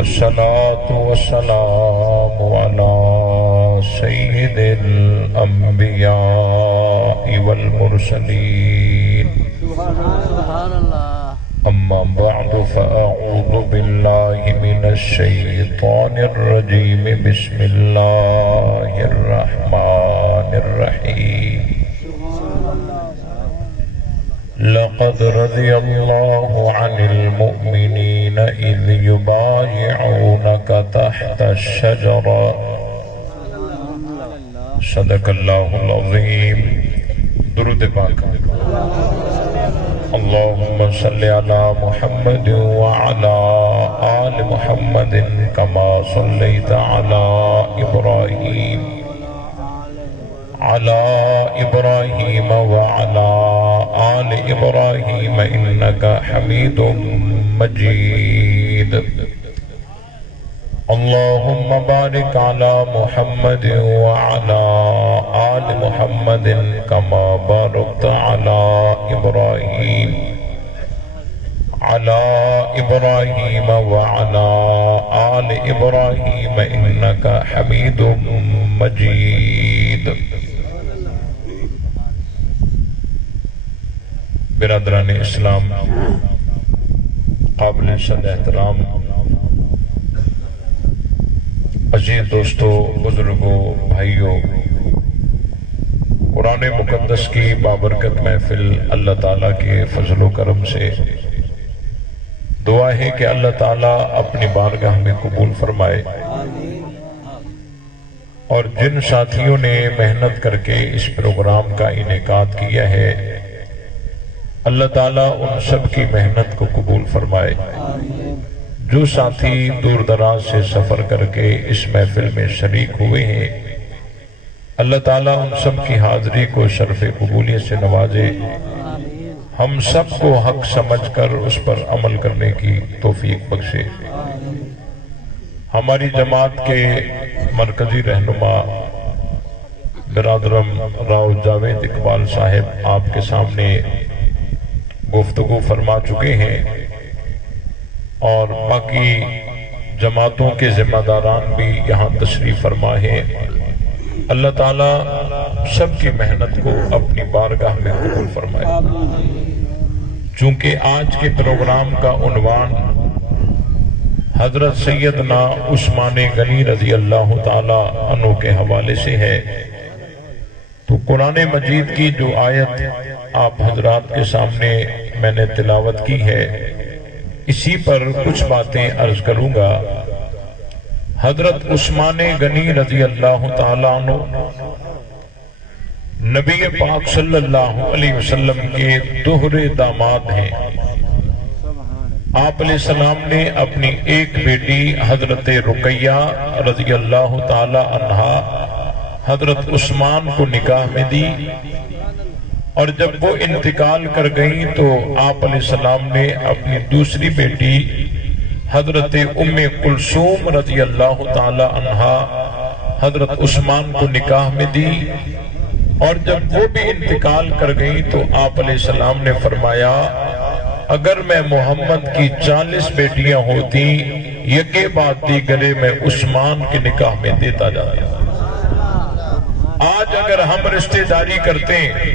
والصلاة والسلام على سيد الأنبياء والمرسلين أما بعد فأعوذ بالله من الشيطان الرجيم بسم الله الرحمن الرحيم لقد رضي الله عن المؤمنين إذ يبايعونك تحت الشجرة صدق الله العظيم درود پاک اللهم صل على محمد وعلى آل محمد كما صليت على إبراهيم وعلى آل إبراهيم إنك حميد مجيد اللهم بارك على محمد وعلى آل محمد كما باركت على إبراهيم وعلى آل إبراهيم إنك حميد مجيد برادران اسلام، قابل صد احترام عزیز دوستو، بزرگوں، بھائیوں، قرآن مقدس کی بابرکت محفل اللہ تعالیٰ کے فضل و کرم سے دعا ہے کہ اللہ تعالیٰ اپنی بارگاہ میں قبول فرمائے، اور جن ساتھیوں نے محنت کر کے اس پروگرام کا انعقاد کیا ہے اللہ تعالیٰ ان سب کی محنت کو قبول فرمائے۔ جو ساتھی دور دراز سے سفر کر کے اس محفل میں شریک ہوئے ہیں اللہ تعالیٰ ان سب کی حاضری کو شرف قبولیت سے نوازے، ہم سب کو حق سمجھ کر اس پر عمل کرنے کی توفیق بخشے۔ ہماری جماعت کے مرکزی رہنما برادرم راؤ جاوید اقبال صاحب آپ کے سامنے گفتگو فرما چکے ہیں، اور باقی جماعتوں کے ذمہ داران بھی یہاں تشریف فرما ہے۔ اللہ تعالیٰ سب کی محنت کو اپنی بارگاہ میں قبول فرمائے۔ چونکہ آج کے پروگرام کا عنوان حضرت سیدنا عثمان غنی رضی اللہ تعالیٰ عنہ کے حوالے سے ہے، تو قرآن مجید کی جو آیت آپ حضرات کے سامنے میں نے تلاوت کی ہے اسی پر کچھ باتیں عرض کروں گا۔ حضرت عثمان غنی رضی اللہ تعالیٰ عنہ نبی پاک صلی اللہ علیہ وسلم کے دوہرے داماد ہیں۔ آپ علیہ السلام نے اپنی ایک بیٹی حضرت رقیہ رضی اللہ تعالیٰ عنہا حضرت عثمان کو نکاح میں دی، اور جب وہ انتقال کر گئیں تو آپ علیہ السلام نے اپنی دوسری بیٹی حضرت ام کلثوم رضی اللہ تعالی عنہا حضرت عثمان کو نکاح میں دی، اور جب وہ بھی انتقال کر گئیں تو آپ علیہ السلام نے فرمایا اگر میں محمد کی 40 بیٹیاں ہوتی یکے بعد دیگرے میں عثمان کے نکاح میں دیتا جاتا۔ آج اگر ہم رشتہ داری کرتے ہیں،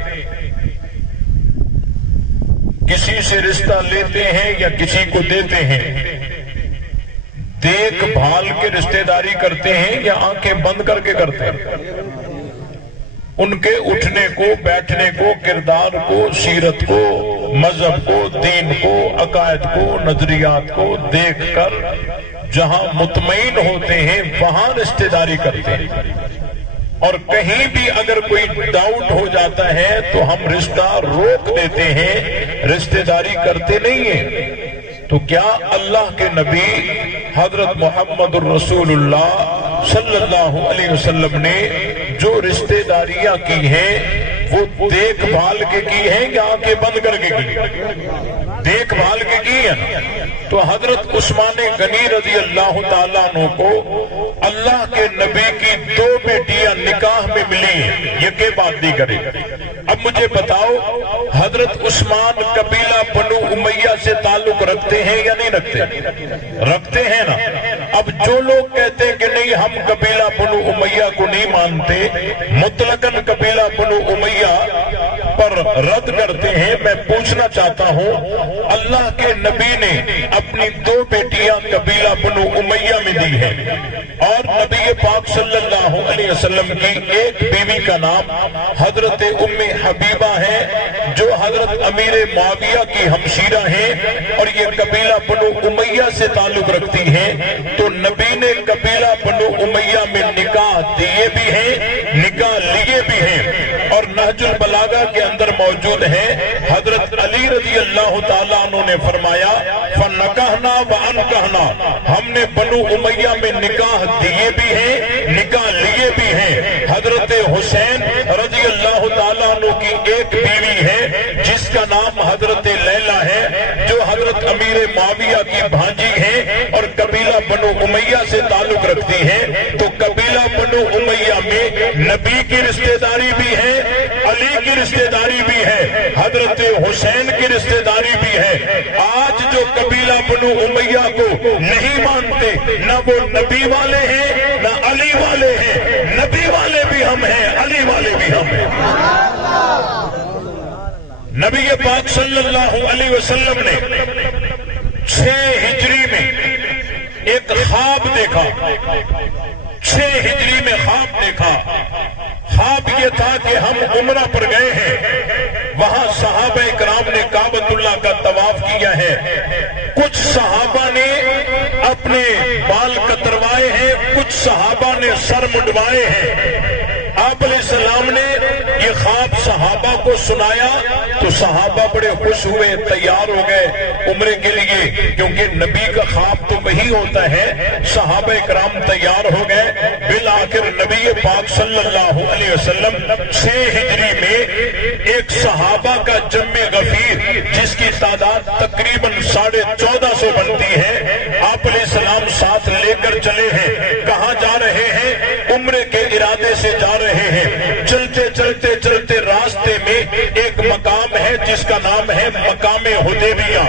کسی سے رشتہ لیتے ہیں یا کسی کو دیتے ہیں، دیکھ بھال کے رشتہ داری کرتے ہیں یا آنکھیں بند کر کے کرتے ہیں؟ ان کے اٹھنے کو، بیٹھنے کو، کردار کو، سیرت کو، مذہب کو، دین کو، عقائد کو، نظریات کو دیکھ کر جہاں مطمئن ہوتے ہیں وہاں رشتہ داری کرتے ہیں، اور کہیں بھی اگر کوئی ڈاؤٹ ہو جاتا ہے تو ہم رشتہ روک دیتے ہیں، رشتہ داری کرتے نہیں ہیں۔ تو کیا اللہ کے نبی حضرت محمد الرسول اللہ صلی اللہ علیہ وسلم نے جو رشتہ داریاں کی ہیں وہ دیکھ بھال کے کی ہیں یا آنکھیں بند کر کے کی؟ دیکھ بھال کے کی ہیں۔ تو حضرت عثمان غنی رضی اللہ تعالیٰ عنہ کو اللہ کے نبی کی 2 بیٹیاں نکاح میں ملی ہیں، یکے بعد دیگرے۔ اب مجھے بتاؤ حضرت عثمان قبیلہ بنو امیہ سے تعلق رکھتے ہیں یا نہیں رکھتے؟ رکھتے ہیں نا۔ مانتے، مطلقاً قبیلہ بنو امیہ پر رد کرتے ہیں۔ میں پوچھنا چاہتا ہوں، اللہ کے نبی نے اپنی 2 بیٹیاں قبیلہ بنو امیہ میں دی ہیں، اور نبی پاک صلی اللہ علیہ وسلم کی ایک بیوی کا نام حضرت ام حبیبہ ہے، جو حضرت امیر معاویہ کی ہمشیرہ ہیں، اور یہ قبیلہ بنو امیہ سے تعلق رکھتی ہیں۔ تو نبی نے قبیلہ بنو امیہ میں نکاح دیے بھی ہیں، نکاح لیے بھی ہیں، اور نہج البلاغہ کے اندر موجود ہے، حضرت علی رضی اللہ تعالیٰ عنہ نے فرمایا فَنَكَحْنَا وَأَنْكَحْنَا، ہم نے بنو امیہ میں نکاح دیے بھی ہیں، نکاح لیے بھی ہیں۔ حضرت حسین رضی اللہ تعالیٰ عنہ کی ایک بیوی ہے جس کا نام حضرت لیلہ ہے، جو حضرت امیر معاویہ کی بھانجی ہیں اور قبیلہ بنو امیہ سے تعلق رکھتی ہیں۔ تو قبیلہ بنو امیہ میں نبی کی رشتہ داری بھی ہے، علی کی رشتہ داری بھی ہے، حضرت حسین کی رشتہ داری بھی ہے۔ آج جو قبیلہ بنو امیہ کو نہیں مانتے، نہ وہ نبی والے ہیں نہ علی والے ہیں۔ نبی والے بھی ہم ہیں، علی والے بھی ہم ہیں۔ نبی پاک صلی اللہ علیہ وسلم نے 6 ہجری میں ایک خواب دیکھا، 6 ہجری میں خواب دیکھا۔ خواب یہ تھا کہ ہم عمرہ پر گئے ہیں، وہاں صحابہ کرام نے کعبۃ اللہ کا طواف کیا ہے، کچھ صحابہ نے اپنے بال کتروائے ہیں، کچھ صحابہ نے سر منڈوائے ہیں۔ آپ علیہ السلام نے یہ خواب صحابہ کو سنایا تو صحابہ بڑے خوش ہوئے، تیار ہو گئے عمرے کے لیے، کیونکہ نبی کا خواب تو وہی ہوتا ہے۔ صحابہ کرام تیار ہو گئے، بالآخر نبی پاک صلی اللہ علیہ وسلم 6 ہجری میں ایک صحابہ کا جمع غفیر جس کی تعداد تقریباً 1450 بنتی ہے، آپ علیہ السلام ساتھ لے کر چلے ہیں۔ کہاں جا رہے ہیں؟ عمرے کے ارادے سے جا رہے ہیں۔ چلتے چلتے چلتے راستے میں ایک مقام ہے جس کا نام ہے مقام حدیبیہ۔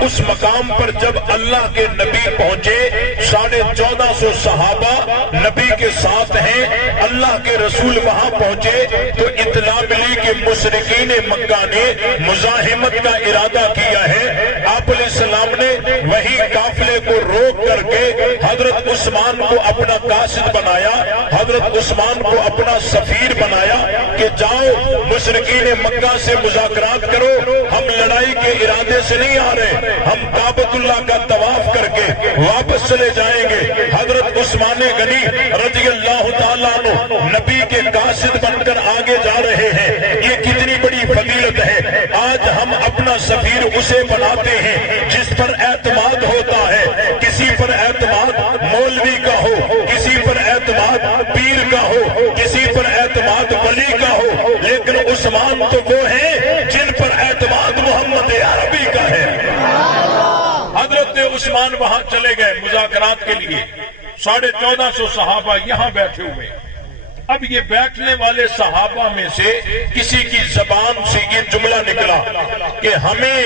اس مقام پر جب اللہ کے نبی پہنچے، 1450 صحابہ نبی کے ساتھ ہیں، اللہ کے رسول وہاں پہنچے تو اطلاع ملی کہ مشرکین مکہ نے مزاحمت کا ارادہ کیا ہے۔ آپ علیہ السلام نے وہی قافلے کو روک کر کے حضرت عثمان کو اپنا قاصد بنایا، حضرت عثمان کو اپنا سفیر بنایا کہ جاؤ مشرکین مکہ سے مذاکرات کرو، ہم لڑائی کے ارادے سے نہیں آ رہے، ہم کعبۃ اللہ کا طواف کر کے واپس چلے جائیں گے۔ حضرت عثمان غنی رضی اللہ تعالیٰ عنہ نبی کے قاصد بن کر آگے جا رہے ہیں۔ یہ کتنی بڑی فضیلت ہے۔ آج ہم اپنا سفیر اسے بناتے ہیں جس پر اعتماد ہوتا ہے۔ کسی پر اعتماد مولوی کا ہو، کسی پر اعتماد پیر کا ہو، کسی پر اعتماد ولی کا ہو، لیکن عثمان تو وہ ہیں جن پر اعتماد محمد عربی کا ہے۔ حضرت عثمان وہاں چلے گئے مذاکرات کے لیے، 1450 صحابہ یہاں بیٹھے ہوئے۔ اب یہ بیٹھنے والے صحابہ میں سے کسی کی زبان سے یہ جملہ نکلا کہ ہمیں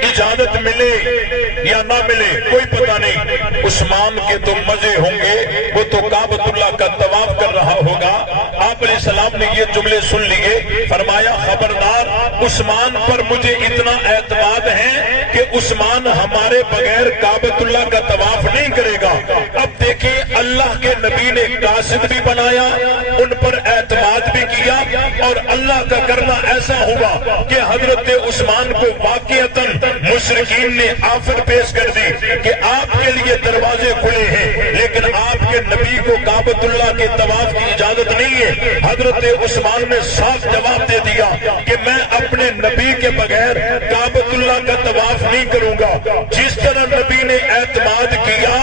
اجازت ملے یا نہ ملے کوئی پتہ نہیں، عثمان کے تو مزے ہوں گے، وہ تو کعبۃ اللہ کا طواف کر رہا ہوگا۔ آپ علیہ السلام نے یہ جملے سن لیے، فرمایا خبردار، عثمان پر مجھے اتنا اعتماد ہے کہ عثمان ہمارے بغیر کعبۃ اللہ کا طواف نہیں کرے گا۔ اب دیکھیں اللہ کے نبی نے قاصد بھی بنایا، ان پر اعتماد بھی کیا، اور اللہ کا کرنا ایسا ہوا کہ حضرت عثمان کو واقعتاً مشرکین نے آفر پیش کر دی کہ آپ کے لیے دروازے کھلے ہیں لیکن آپ کے نبی کو کعبۃ اللہ کے طواف کی اجازت نہیں ہے۔ حضرت عثمان نے صاف جواب دے دیا کہ میں اپنے نبی کے بغیر کعبۃ اللہ کا طواف نہیں کروں گا۔ جس طرح نبی نے اعتماد کیا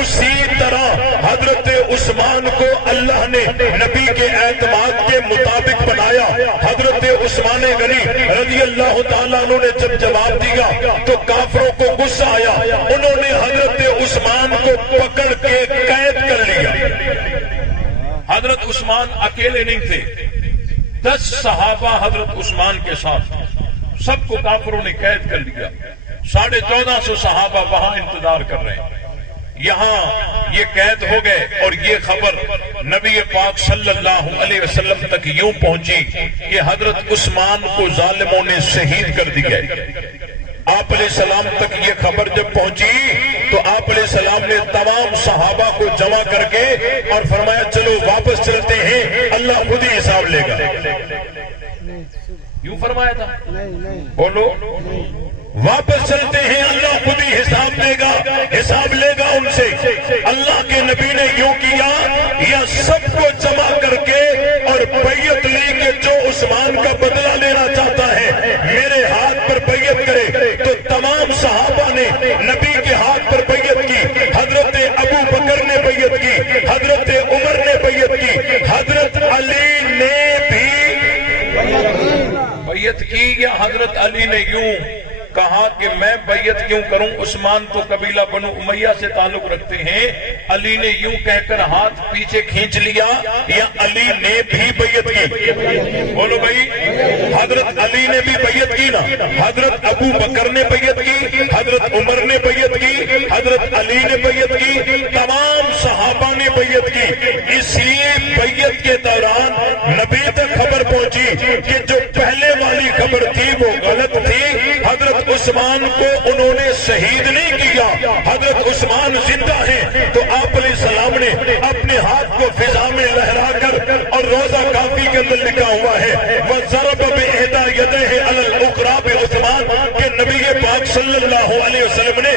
اسی طرح حضرت عثمان کو اللہ نے نبی کے اعتماد کے مطابق بنایا۔ حضرت عثمان غنی رضی اللہ تعالیٰ عنہ نے جب جواب دیا تو کافروں کو غصہ آیا، انہوں نے حضرت عثمان کو پکڑ کے قید کر لیا۔ حضرت عثمان اکیلے نہیں تھے، 10 صحابہ حضرت عثمان کے ساتھ، سب کو کافروں نے قید کر لیا۔ 1450 صحابہ وہاں انتظار کر رہے ہیں۔ یہاں یہ قید ہو گئے اور یہ خبر نبی پاک صلی اللہ علیہ وسلم تک یوں پہنچی کہ حضرت عثمان کو ظالموں نے شہید کر دیا۔ آپ علیہ السلام تک یہ خبر جب پہنچی تو آپ علیہ السلام نے تمام صحابہ کو جمع کر کے اور فرمایا چلو واپس چلتے ہیں، اللہ خود ہی حساب لے گا۔ یوں فرمایا تھا، بولو واپس چلتے ہیں، اللہ خود ہی حساب لے گا ان سے۔ اللہ کے نبی نے یوں کیا، یا سب کو جمع کر کے اور بیعت لی کہ جو عثمان کا بدلہ لینا چاہتا ہے میرے ہاتھ پر بیعت کرے۔ تو تمام صحابہ نے نبی کے ہاتھ پر بیعت کی، حضرت ابو بکر نے بیعت کی، حضرت عمر نے بیعت کی، حضرت علی نے بھی بیعت کی۔ یا حضرت علی نے یوں کہا کہ میں بیعت کیوں کروں، عثمان تو قبیلہ بنو امیہ سے تعلق رکھتے ہیں۔ علی نے یوں کہہ کر ہاتھ پیچھے کھینچ لیا، یا علی نے بھی بیعت کی؟ بولو بھائی، حضرت علی نے بھی بیعت کی نا، حضرت ابو بکر نے بیعت کی، حضرت عمر نے بیعت کی، حضرت علی نے بیعت کی، تمام صحابہ نے بیعت کی۔ اسی بیعت کے دوران نبی تک خبر پہنچی کہ جو پہلے والی خبر تھی وہ غلط تھی، حضرت عثمان کو انہوں نے شہید نہیں کیا، حضرت عثمان زندہ ہیں۔ تو آپ علیہ السلام نے اپنے ہاتھ کو فضا میں لہرا کر، اور روزہ کافی کے اندر لکھا ہوا ہے وَضَرَبَ بِإِحْدَى يَدَيْهِ عَلَى الْأُخْرَى بِعُثْمَانَ، کہ نبی پاک صلی اللہ علیہ وسلم نے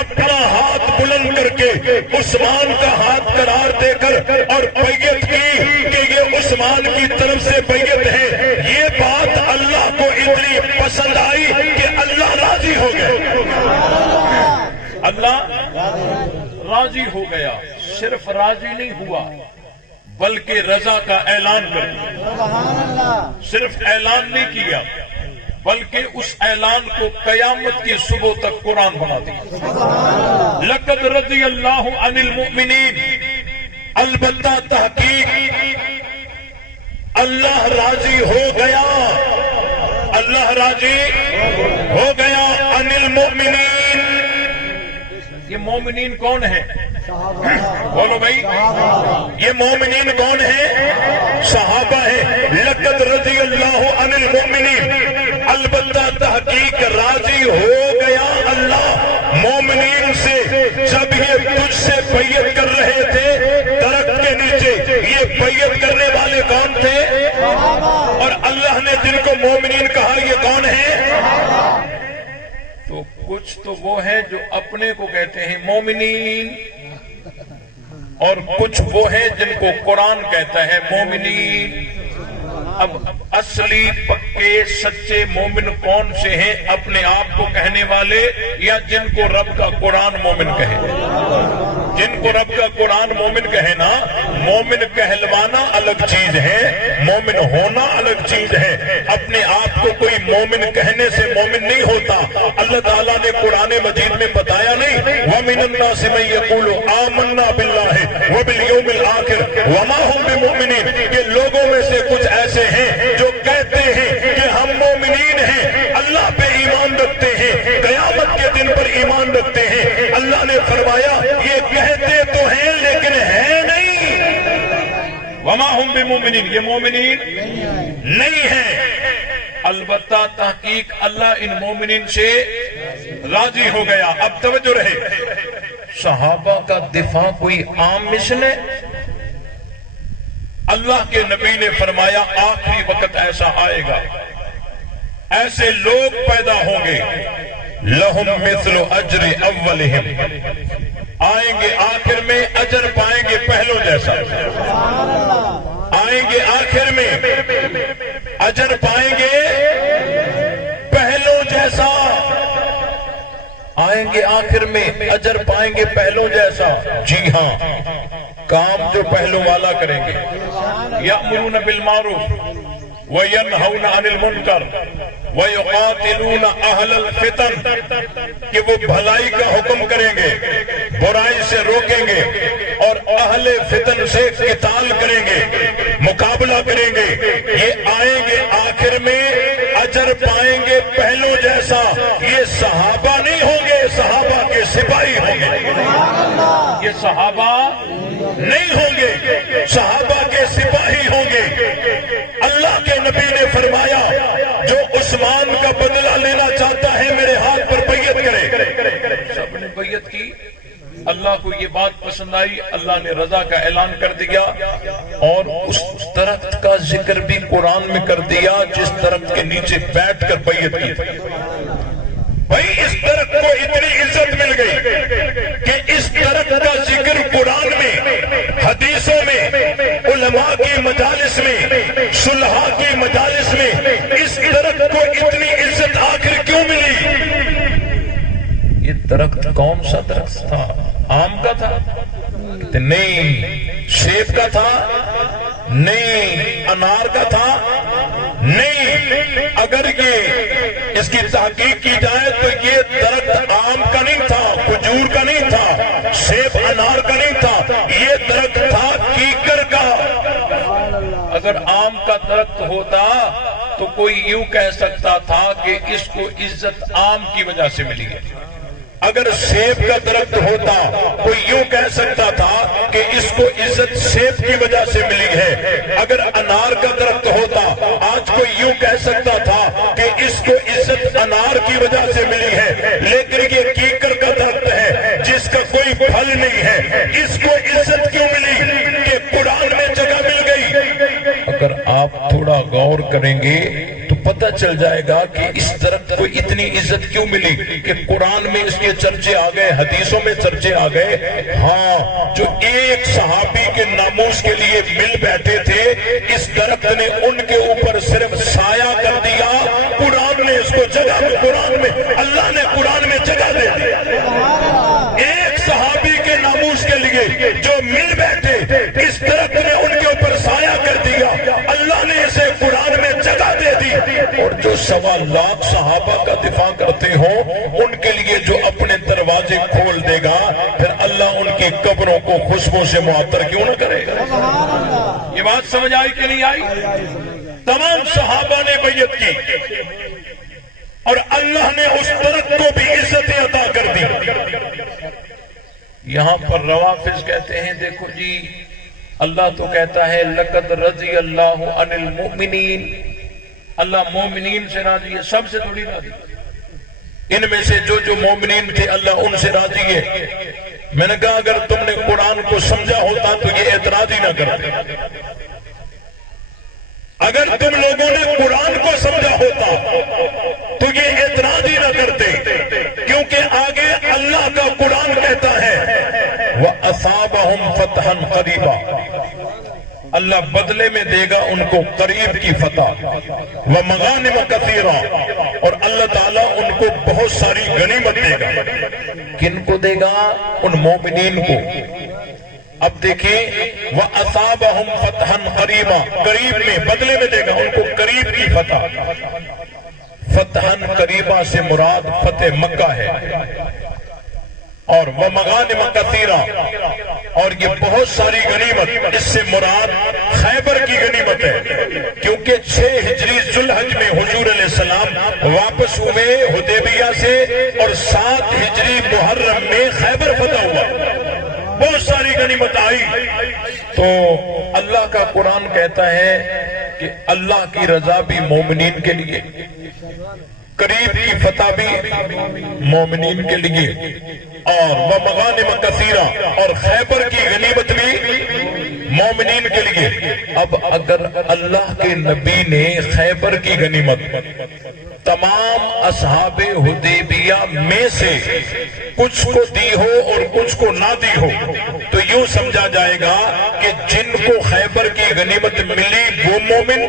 اپنا ہاتھ بلند کر کے عثمان کا ہاتھ قرار دے کر اور بیعت کی کہ یہ عثمان کی طرف سے بیعت ہے۔ یہ بات اللہ کو اتنی پسند آئی کہ اللہ راضی ہو گیا، اللہ راضی ہو گیا۔ صرف راضی نہیں ہوا بلکہ رضا کا اعلان کر دیا۔ صرف اعلان نہیں کیا بلکہ اس اعلان کو قیامت کی صبح تک قرآن بنا دیا۔ لقد رضی اللہ عن المؤمنین، البتہ تحقیق اللہ راضی ہو گیا، اللہ راضی ہو گیا عن المؤمنین۔ یہ مومنین کون ہیں؟ بولو بھائی، یہ مومنین کون ہیں؟ صحابہ ہیں۔ لقد رضی اللہ عن المؤمنین، البتہ تحقیق راضی ہو گیا اللہ مومنین سے جب یہ تجھ سے بیعت کر رہے تھے درخت کے نیچے۔ یہ بیعت کرنے والے کون تھے؟ اور اللہ نے جن کو مومنین کہا یہ کون ہیں؟ تو کچھ تو وہ ہیں جو اپنے کو کہتے ہیں مومنین، اور کچھ وہ ہیں جن کو قرآن کہتا ہے مومنین۔ اب اصلی پکے سچے مومن کون سے ہیں؟ اپنے آپ کو کہنے والے یا جن کو رب کا قرآن مومن کہے؟ جن کو رب کا قرآن مومن کہے نا۔ مومن کہلوانا الگ چیز ہے، مومن ہونا الگ چیز ہے۔ اپنے آپ کو کوئی مومن کہنے سے مومن نہیں ہوتا۔ اللہ تعالیٰ نے قرآن مجید میں بتایا نہیں وَمِنَ النَّاسِ مَن يَقُولُ آمَنَّا بِاللَّهِ وَبِالْيَوْمِ الْآخِرِ وَمَا هُمْ بِمُؤْمِنِينَ، کہ لوگوں میں سے کچھ ایسے ہیں جو کہتے ہیں کہ ہم مومنین ہیں، اللہ پہ ایمان رکھتے ہیں، قیامت کے دن پر ایمان رکھتے ہیں۔ اللہ نے فرمایا یہ کہتے تو ہیں لیکن ہے نہیں۔ وما ہم بمومنین، یہ مومنین نہیں ہیں، البتہ تحقیق اللہ ان مومنین سے راضی ہو گیا۔ اب توجہ رہے، صحابہ کا دفاع کوئی عام مشن ہے؟ اللہ کے نبی نے فرمایا آخری وقت ایسا آئے گا، ایسے لوگ پیدا ہوں گے لہم مثل اجر اولہم، آئیں گے آخر میں اجر پائیں گے پہلوں جیسا، آئیں گے آخر میں اجر پائیں گے پہلوں جیسا، آئیں گے آخر میں اجر پائیں گے پہلوں جیسا۔ جی ہاں، کام جو پہلو والا کریں گے، یأمرون بالمعروف وینہون عن المنکر ویقاتلون اہل الفتن، کہ وہ بھلائی کا حکم کریں گے، برائی سے روکیں گے، اور اہل فتن سے قتال کریں گے، مقابلہ کریں گے۔ یہ آئیں گے آخر میں اجر پائیں گے پہلوں جیسا۔ یہ صحابہ نہیں ہوں گے، صحابہ کے سپاہی ہوں گے، یہ صحابہ نہیں ہوں گے۔ صحابہ اللہ کو یہ بات پسند آئی، اللہ نے رضا کا اعلان کر دیا، اور اس درخت کا ذکر بھی قرآن میں کر دیا جس درخت کے نیچے بیٹھ کر بیعت کی تھی۔ بھائی اس درخت کو اتنی عزت مل گئی کہ اس درخت کا ذکر قرآن میں، حدیثوں میں، علماء کی مجالس میں، صلحاء کی مجالس میں اس درخت کو اتنی عزت آخر کیوں ملی؟ یہ درخت کون سا درخت تھا؟ آم کا تھا؟ نہیں۔ سیب کا تھا؟ نہیں۔ انار کا تھا؟ نہیں۔ اگر یہ اس کی تحقیق کی جائے تو یہ درخت آم کا نہیں تھا، کھجور کا نہیں تھا، سیب انار کا نہیں تھا، یہ درخت تھا کیکر کا۔ اگر آم کا درخت ہوتا تو کوئی یوں کہہ سکتا تھا کہ اس کو عزت آم کی وجہ سے ملی ہے۔ اگر سیب کا درخت ہوتا کوئی یوں کہہ سکتا تھا کہ اس کو عزت سیب کی وجہ سے ملی ہے۔ اگر انار کا درخت ہوتا آج کوئی یوں کہہ سکتا تھا کہ اس کو عزت انار کی وجہ سے ملی ہے، لیکن یہ کیکر کا درخت ہے جس کا کوئی پھل نہیں ہے، اس کو عزت کیوں ملی؟ کہ قرآن میں جگہ مل گئی۔ اگر آپ تھوڑا غور کریں گے تو پتہ چل جائے گا کہ اس درخت کو اتنی عزت کیوں ملی کہ قرآن میں اس کے چرچے آ گئے، حدیثوں میں چرچے آ گئے۔ ہاں، جو ایک صحابی کے ناموس کے لیے مل بیٹھے تھے، اس درخت نے ان کے اوپر صرف سایہ کر دیا۔ قرآن نے اس کو جگہ میں، قرآن میں اللہ نے قرآن میں جگہ دے دی۔ ایک صحابی کے ناموس کے لیے جو مل بیٹھے، اس درخت نے ان کے اوپر سایہ کر دیا، اللہ نے اسے قرآن میں جگہ دے دی۔ اور جو 1.25 لاکھ صحابہ کا دفاع کرتے ہوں ان کے لیے جو اپنے دروازے کھول دے گا، پھر اللہ ان کی قبروں کو خوشبو سے معطر کیوں نہ کرے گا؟ یہ بات سمجھ آئی کہ نہیں آئی؟ تمام صحابہ نے بیعت کی اور اللہ نے اس درخت کو بھی عزتیں عطا کر دی۔ یہاں پر روافض کہتے ہیں دیکھو جی، اللہ تو کہتا ہے لقد رضی اللہ عن المؤمنین، اللہ مومنین سے راضی ہے، سب سے تھوڑی راضی۔ ان میں سے جو مومنین تھے اللہ ان سے راضی ہے۔ میں نے کہا اگر تم نے قرآن کو سمجھا ہوتا تو یہ اعتراض ہی نہ کرتے۔ اگر تم لوگوں نے قرآن کو سمجھا ہوتا تو یہ اعتراض ہی نہ کرتے، کیونکہ آگے اللہ کا قرآن کہتا ہے وَأَصَابَهُمْ فَتْحًا قَرِيبًا، اللہ بدلے میں دے گا ان کو قریب کی فتح، وَمَغَانِمَ كَثِيرًا، اور اللہ تعالیٰ ان کو بہت ساری غنیمت دے گا۔ کن کو دے گا؟ ان مومنین کو۔ اب دیکھیں وَأَصَابَهُمْ فَتْحًا قَرِيبًا، قریب میں، بدلے میں دے گا ان کو قریب کی فتح۔ فتحً قریبا سے مراد فتح مکہ ہے، اور وَمَغَانِمَ كَثِيرًا، اور یہ بہت ساری غنیمت، اس سے مراد خیبر کی غنیمت ہے، کیونکہ 6 ہجری ذوالحج میں حضور علیہ السلام واپس ہوئے حدیبیہ سے، اور 7 ہجری محرم میں خیبر فتح ہوا، بہت ساری غنیمت آئی۔ تو اللہ کا قرآن کہتا ہے کہ اللہ کی رضا بھی مومنین کے لیے، قریب کی فتح بھی مومنین کے لیے، اور وَمَغَانِمَ كَثِيرًا، اور خیبر کی غنیمت بھی مومنین کے لیے۔ اب اگر اللہ کے نبی نے خیبر کی غنیمت تمام اصحاب حدیبیہ میں سے کچھ کو دی ہو اور کچھ کو نہ دی ہو تو یوں سمجھا جائے گا کہ جن کو خیبر کی غنیمت ملی وہ مومن،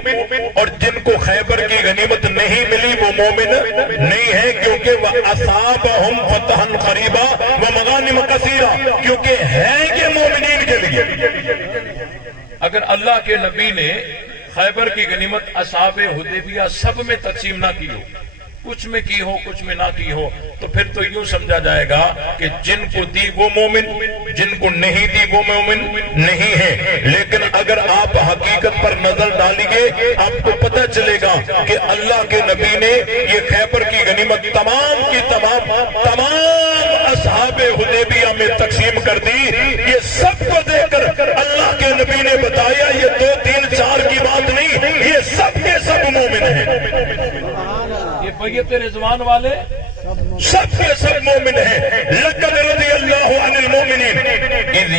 اور جن کو خیبر کی غنیمت نہیں ملی وہ مومن نہیں ہے، کیونکہ وَأَصَابَهُمْ فَتْحًا قَرِيبًا وَمَغَانِمَ كَثِيرًا، کیونکہ ہے یہ مومنین کے لیے۔ اگر اللہ کے نبی نے خیبر کی غنیمت اصحاب حدیبیہ سب میں تقسیم نہ کی ہو، کچھ میں کی ہو کچھ میں نہ کی ہو، تو پھر تو یوں سمجھا جائے گا کہ جن کو دی وہ مومن، جن کو نہیں دی وہ مومن نہیں ہے۔ لیکن اگر آپ حقیقت پر نظر ڈالیں گے آپ کو پتہ چلے گا کہ اللہ کے نبی نے یہ خیبر کی غنیمت تمام کی تمام اصحاب حدیبیہ میں تقسیم کر دی۔ یہ سب کو دے کر اللہ کے نبی نے بتایا یہ 2 3 4 کی بات نہیں، یہ سب کے سب مومن ہیں۔ یہ بیعت رضوان والے سب کے سب مومن ہیں۔ لقد رضی اللہ عن المؤمنین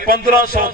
1500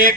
1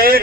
1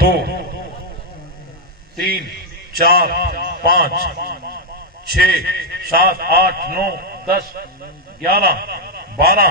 2, 3, 4, 5, 6, 7, 8, 9, 10, 11, 12,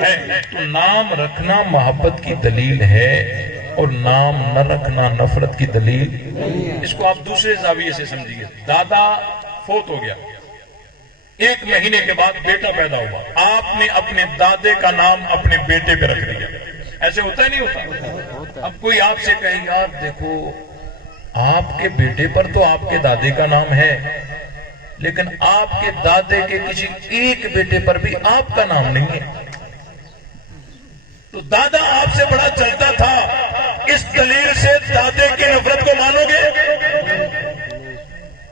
ہے تو نام رکھنا محبت کی دلیل ہے اور نام نہ رکھنا نفرت کی دلیل۔ اس کو آپ دوسرے زاویے سے سمجھیے۔ دادا فوت ہو گیا، 1 مہینے کے بعد بیٹا پیدا ہوا، آپ نے اپنے دادے کا نام اپنے بیٹے پہ رکھ دیا، ایسے ہوتا ہے نہیں ہوتا؟ اب کوئی آپ سے کہے یار دیکھو آپ کے بیٹے پر تو آپ کے دادے کا نام ہے، لیکن آپ کے دادے کے کسی ایک بیٹے پر بھی آپ کا نام نہیں ہے، تو دادا آپ سے بڑا چلتا تھا، اس دلیل سے دادے کی نفرت کو مانو گے؟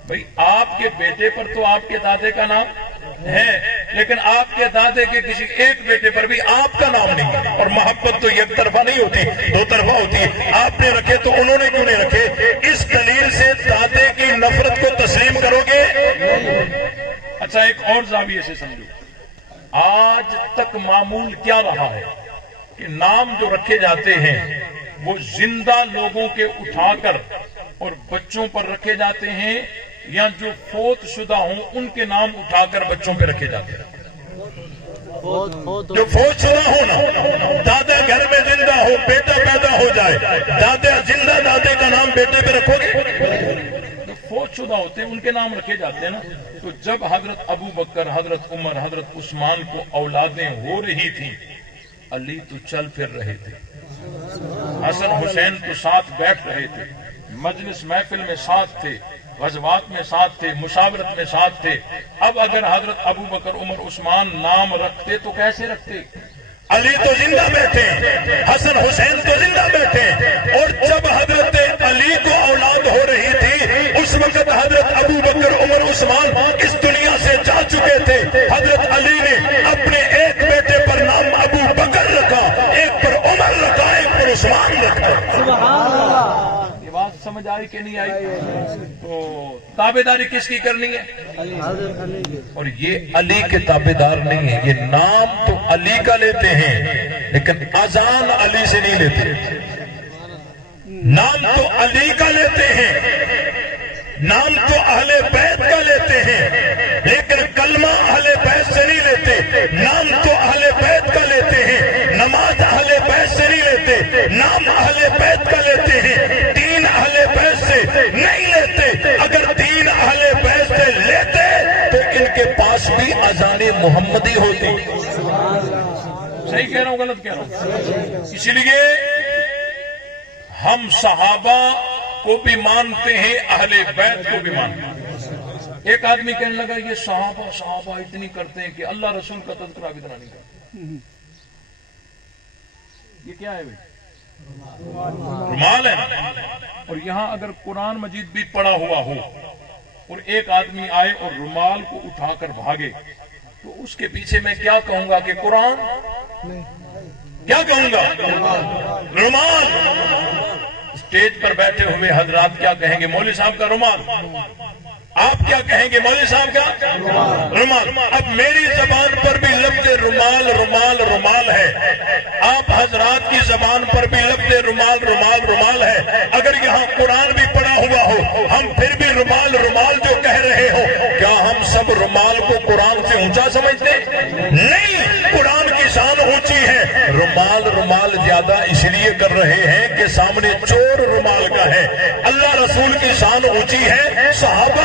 بھئی آپ کے بیٹے پر تو آپ کے دادے کا نام ہے، لیکن آپ کے دادے کے کسی ایک بیٹے پر بھی آپ کا نام نہیں ہے، اور محبت تو یک طرفہ نہیں ہوتی، 2 طرفہ ہوتی ہے، آپ نے رکھے تو انہوں نے کیوں نہیں رکھے؟ اس دلیل سے دادے کی نفرت کو تسلیم کرو گے؟ اچھا ایک اور زاویے سے سمجھو، آج تک معمول کیا رہا ہے کہ نام جو رکھے جاتے ہیں وہ زندہ لوگوں کے اٹھا کر اور بچوں پر رکھے جاتے ہیں، یا جو فوت شدہ ہوں ان کے نام اٹھا کر بچوں پہ رکھے جاتے ہیں؟ جو فوت شدہ ہو نا، دادا گھر میں زندہ ہو، بیٹا پیدا ہو جائے، دادا زندہ دادے کا نام بیٹے پہ رکھو گے؟ جو فوت شدہ ہوتے ہیں ان کے نام رکھے جاتے ہیں نا۔ تو جب حضرت ابو بکر، حضرت عمر، حضرت عثمان کو اولادیں ہو رہی تھیں، علی تو چل پھر رہے تھے، حسن حسین تو ساتھ بیٹھ رہے تھے، مجلس محفل میں ساتھ تھے، غزوات میں ساتھ تھے، مشاورت میں ساتھ تھے۔ اب اگر حضرت ابو بکر، عمر، عثمان نام رکھتے تو کیسے رکھتے؟ علی تو زندہ بیٹھے، حسن حسین تو زندہ بیٹھے، اور جب حضرت علی کو اولاد ہو رہی تھی اس وقت حضرت ابو بکر، عمر، عثمان اس دنیا سے جا چکے تھے۔ حضرت علی نے اپنے ایک بیٹے پر نام ابو بکر رکھا، ایک پر عمر رکھا، ایک پر عثمان رکھا۔ سبحان اللہ! یہ بات سمجھ آئی کہ نہیں آئی؟ تو تابعداری کس کی کرنی ہے؟ اور یہ علی کے تابعدار نہیں ہے، یہ نام تو علی کا لیتے ہیں لیکن اذان علی سے نہیں لیتے، نام تو علی کا لیتے ہیں، نام تو اہل بیت کا لیتے ہیں لیکن کلمہ اہل بیت سے نہیں لیتے، نام تو اہل بیت کا لیتے ہیں، نماز اہل بیت سے نہیں لیتے، نام اہل بیت کا لیتے ہیں، دین اہل بیت سے نہیں لیتے۔ اگر دین اہل بیت سے لیتے تو ان کے پاس بھی اذان محمدی ہوتی۔ صحیح کہہ رہا ہوں غلط کہہ رہا ہوں؟ اسی لیے ہم صحابہ کو بھی مانتے ہیں، اہل بیت کو بھی مانتے ہیں۔ ایک آدمی کہنے لگا یہ صحابہ اتنی کرتے ہیں کہ اللہ رسول کا تذکرہ بھی اتنا نہیں کرتے، یہ کیا ہے بھائی؟ رومال ہے۔ اور یہاں اگر قرآن مجید بھی پڑھا ہوا ہو اور ایک آدمی آئے اور رومال کو اٹھا کر بھاگے تو اس کے پیچھے میں کیا کہوں گا کہ قرآن؟ کیا کہوں گا؟ رومال۔ اسٹیج پر بیٹھے ہوئے حضرات کیا کہیں گے؟ مولوی صاحب کا رومال۔ آپ کیا کہیں گے؟ مولوی صاحب کا رومال۔ اب میری زبان پر بھی لفظ رومال رومال رومال ہے، آپ حضرات کی زبان پر بھی لفظ رومال رومال رومال ہے۔ اگر یہاں قرآن بھی پڑھا ہوا ہو، ہم پھر بھی رومال رومال جو کہہ رہے ہو، کیا ہم سب رومال کو قرآن سے اونچا سمجھتے؟ نہیں، قرآن کی شان اونچی ہے، رومال رومال زیادہ اس لیے کر رہے ہیں کہ سامنے چور رومال کا ہے۔ اللہ رسول کی شان اونچی ہے، صحابہ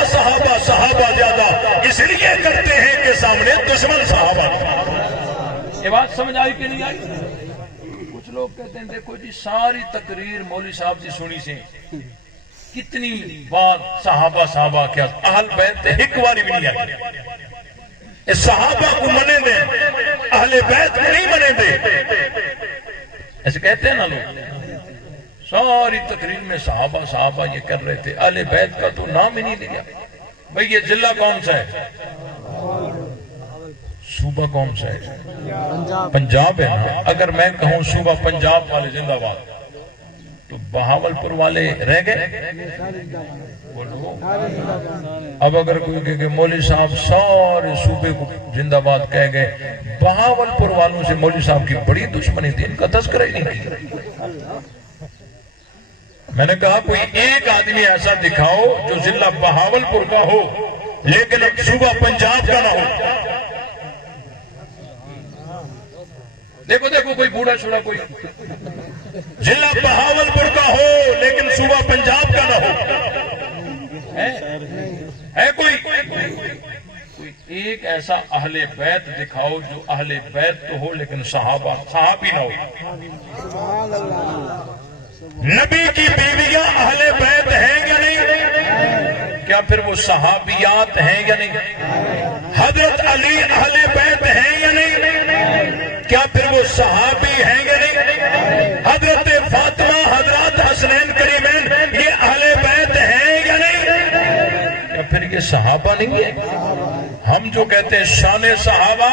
زیادہ اس لیے کرتے ہیں کہ سامنے دشمن صحابہ۔ یہ بات سمجھ آئی کہ نہیں آئی؟ کچھ لوگ کہتے ہیں دیکھو جی ساری تقریر مولوی صاحب جی سنی سے کتنی بار صحابہ کیا اہل بیت ایک باری بھی نہیں آئی، صحابہ کو منے دیں، اہل بیت کو نہیں منے دیں، ایسے کہتے ہیں نا لوگ۔ ساری تقریر میں صحابہ یہ کر رہے تھے، اہل بیت کا تو نام ہی نہیں لیا۔ بھئی یہ ضلع کون سا ہے؟ صوبہ کون سا ہے؟ پنجاب ہے نا۔ اگر میں کہوں صوبہ پنجاب والے زندہ باد تو بہاولپور والے رہ گئے؟ بولو۔ اب اگر کوئی کہے کہ مولوی صاحب سارے صوبے کو زندہ باد کہہ گئے، بہاولپور والوں سے مولوی صاحب کی بڑی دشمنی تھی، ان کا تذکرہ ہی نہیں کیا۔ میں نے کہا کوئی ایک آدمی ایسا دکھاؤ جو ضلع بہاولپور کا ہو لیکن صوبہ پنجاب کا نہ ہو۔ دیکھو دیکھو کوئی بوڑھا چھوڑا کوئی ضلع بہاولپور کا ہو لیکن صوبہ پنجاب کا نہ ہو، ہے کوئی ایک ایسا اہل بیت دکھاؤ جو اہل بیت تو ہو لیکن صحابی نہ ہو۔ نبی کی بیویاں اہل بیت ہیں یا نہیں؟ کیا پھر وہ صحابیات ہیں یا نہیں؟ حضرت علی اہل بیت ہیں یا نہیں؟ کیا پھر وہ صحابی ہیں یا نہیں؟ حضرت فاطمہ، حضرات حسنین کریمین یہ اہل بیت ہیں یا نہیں؟ کیا پھر یہ صحابہ نہیں ہے؟ ہم جو کہتے ہیں شان صحابہ،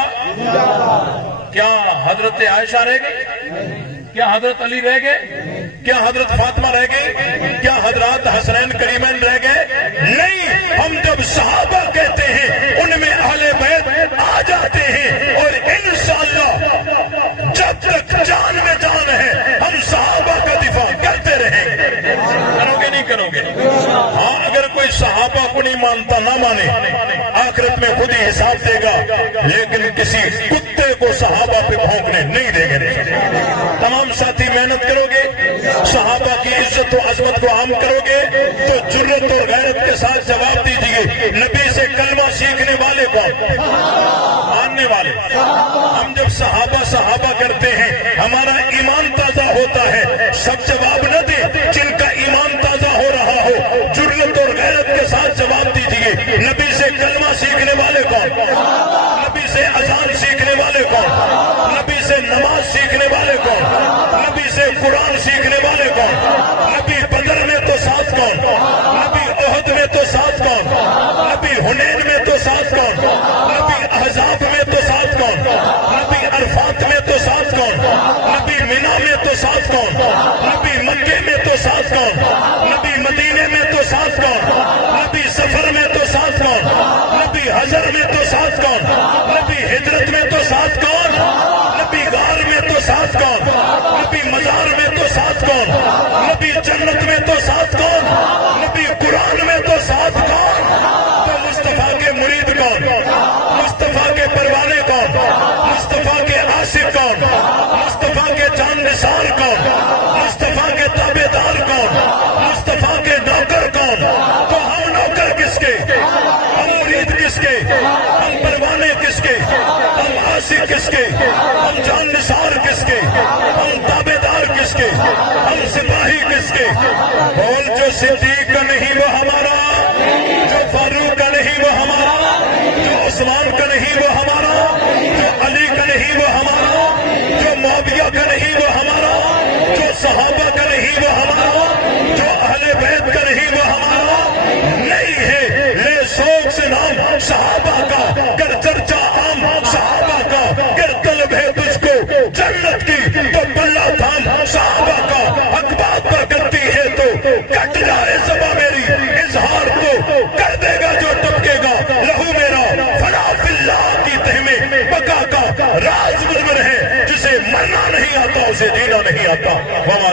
کیا حضرت عائشہ رہ گئی؟ کیا حضرت علی رہ گئے؟ کیا حضرت فاطمہ رہ گئی؟ کیا حضرات حسنین کریمین رہ گئے؟ نہیں، ہم جب صحابہ کہتے ہیں ان میں اہل بیت آ جاتے ہیں، اور انشاءاللہ جب تک جان میں جان ہے ہم صحابہ کا دفاع کرتے رہیں گے۔ کرو گے نہیں کرو گے؟ ہاں، اگر کوئی صحابہ کو نہیں مانتا نہ مانے، آخرت میں خود ہی حساب دے گا، لیکن کسی کتے کو صحابہ پہ بھونکنے نہیں دیں گے۔ تمام ساتھی محنت کرو گے، صحابہ کی عزت و عظمت کو عام کرو گے تو جرت اور غیرت کے ساتھ جواب دیجیے، نبی سے کلمہ سیکھنے والے کون؟ ماننے والے۔ ہم جب صحابہ کرتے ہیں ہمارا ایمان تازہ ہوتا ہے۔ سب جواب نہ دیں، جن کا ایمان تازہ ہو رہا ہو جرت اور غیرت کے ساتھ جواب دیجیے، نبی سے کلمہ سیکھنے والے کون؟ نبی سے اذان سیکھنے والے کون؟ نبی سے نماز سیکھنے والے کون؟ نبی سے قرآن سیکھنے والے کون؟ نبی بدر میں تو ساتھ کون؟ نبی احد میں تو ساتھ کون؟ نبی حنین میں تو ساتھ کون؟ نبی احزاب میں تو ساتھ کون؟ نبی عرفات میں تو ساتھ کون؟ نبی مینا میں تو ساتھ کون؟ نبی مکے میں تو ساتھ کون؟ نبی مدینے میں تو ساتھ کون؟ نبی سفر میں تو ساتھ کون؟ نبی حضر میں تو ساتھ کون؟ نبی ہجرت میں تو ساتھ کون؟ نبی غار میں تو ساتھ کون؟ نبی مزار میں تو ساتھ کون؟ نبی جنت میں تو ساتھ کون؟ نبی قرآن میں تو ساتھ کون؟ تو مصطفیٰ کے مرید کون؟ مصطفیٰ کے پروانے کون؟ مصطفیٰ کے عاشق کون؟ مصطفیٰ کے جان نثار کون؟ مصطفیٰ کے تابع دار کون؟ مصطفیٰ کے نوکر کون؟ تو ہم نوکر کس کے؟ ہم مرید کس کے؟ ہم پروانے کس کے؟ ہم عاشق کس کے؟ ہم جان نثار کس کے؟ ہم تابع دار کس کے؟ ہم سپاہی کس کے؟ بول جو صدیق کا نہیں وہ ہمارا، جو فاروق کا نہیں وہ ہمارا، جو عثمان کا نہیں وہ ہمارا، جو علی کا نہیں وہ ہمارا، جو معاویہ کا نہیں وہ ہمارا، جو صحابہ کا نہیں وہ ہمارا، جو اہل بیت کا نہیں وہ ہمارا نہیں ہے۔ لے شوق سے نام صحابہ کا، کر چرچا عام صحابہ کا، گر طلب ہے تجھ کو جنت کی تو بلّہ تھام صحابہ کا، حق بات پر کرتی ہے تو کٹ جائے زباں میری، اظہار تو کر دے گا جو ٹپکے گا لہو میرا، فنا فی اللہ کی تہ میں بقا کا راز مضمر ہے، جسے مرنا نہیں آتا اسے جینا نہیں آتا۔ وما